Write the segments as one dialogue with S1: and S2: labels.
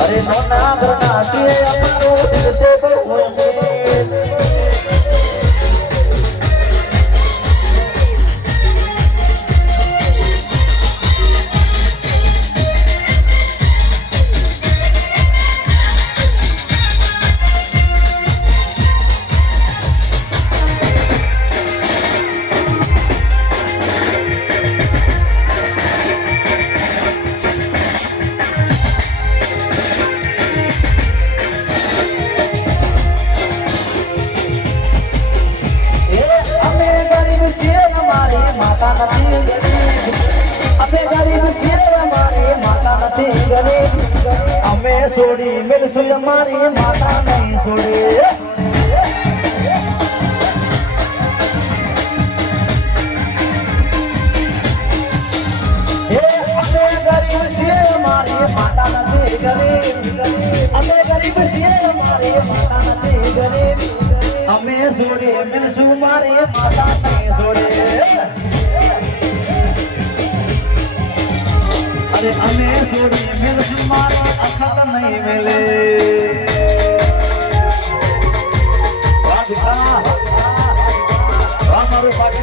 S1: અરે નોના ઘરના છીએ અમારું દિલ છે બહુ અમે ગરીબ છીએ અમારી માતા નથી ગરીબ અમે છોડી મેલશું અમારી માતા નહીં છોડી એ અમે ગરીબ છીએ અમારી માતા નથી ગરીબ અમે ગરીબ છીએ અમારી માતા નથી ગરીબ અમે છોડી મિલશું अरे हमें सोरी मिल मारे अखत नहीं मिले। राधिका हमारे पार्टी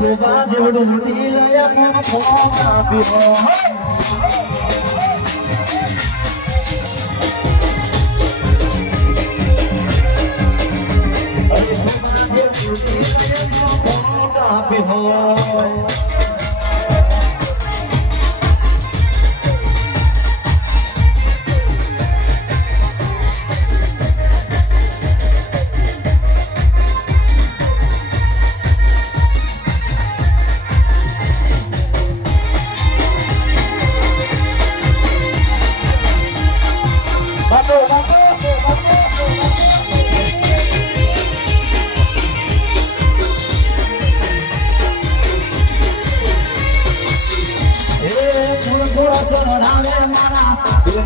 S1: જેવડું દિલ આપ્યો હોય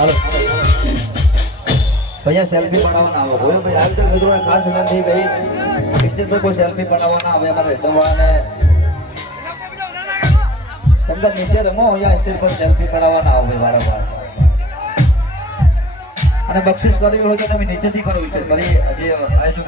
S1: હાલો. ભૈયા સેલ્ફી પડાવવાના આવો. હોય ભાઈ આવી તો મિત્રો ખાસ વિનંતી ભાઈ. નિશ્ચિત કોઈ સેલ્ફી પડાવવાના આવે, અમારે તમારે તમને નીચે રમો, અહીંયા સ્ટેજ પર સેલ્ફી પડાવવાના આવે વારંવાર. અને બક્ષિસ કરવી હોય તો તમે નીચેથી કરો છે ફરી જે આયોજક